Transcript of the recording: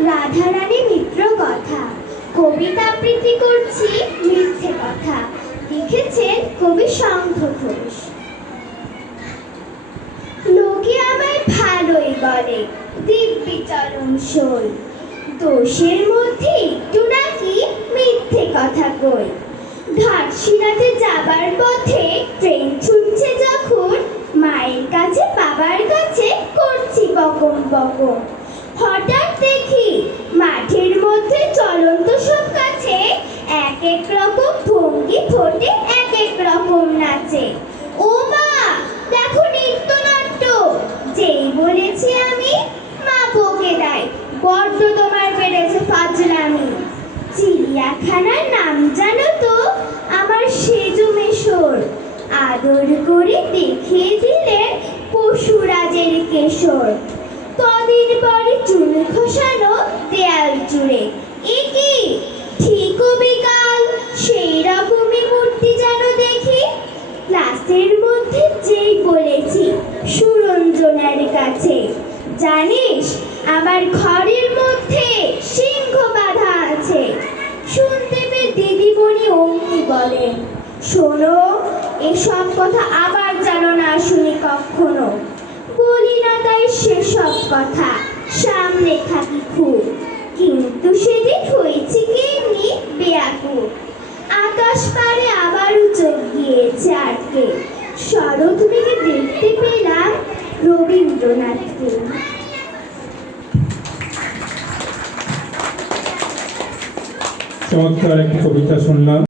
রাধারানী মিত্র কথা। কবিতা আবৃত্তি করছি মিথ্যে কথা। লিখেছেন কবি শঙ্খ ঘোষ। লোকে আমায় ভালোই বলে, দিব্যি চরণ সই দোষের মধ্যে একটু নাকি মিথ্যে কথা কই। ঘাটশিলাতে যাবার পথে ট্রেন ছুটছে যখন, মায়ের কাছে বাবার কাছে করছি বকম বকম ফোটে এক এক রকম নাচে। ও মা দেখো নৃত্যনাট্য। যেই বলেছি আমি, মা বকে দেয়। বড্ড তোমার বেড়েছে ফাজলামি। চিড়িয়াখানার নাম জানো তো? আমার সেজু মেশর। আদর করে দেখিয়ে দিলেন পশুরাজের কেশর। কদিন পরে চুল খসানো দেয়াল জুড়ে ক্লাসের মধ্যে যেই বলেছি, সুরঞ্জনার কাছে। জানিস, আমার ঘরের মধ্যে সিংহ বাধা আছে। শুনতে পেয়ে দিদিমণি অমনি বলেন, শোনো, এসব কথা আবার জানো না শুনি কখনো। বলি না তাই সেসব কথা, সামনে থাকি খুব। কিন্তু সেদিন হয়েছে রবীন্দ্রনাথকে চমৎকার একটি কবিতা শুনলাম।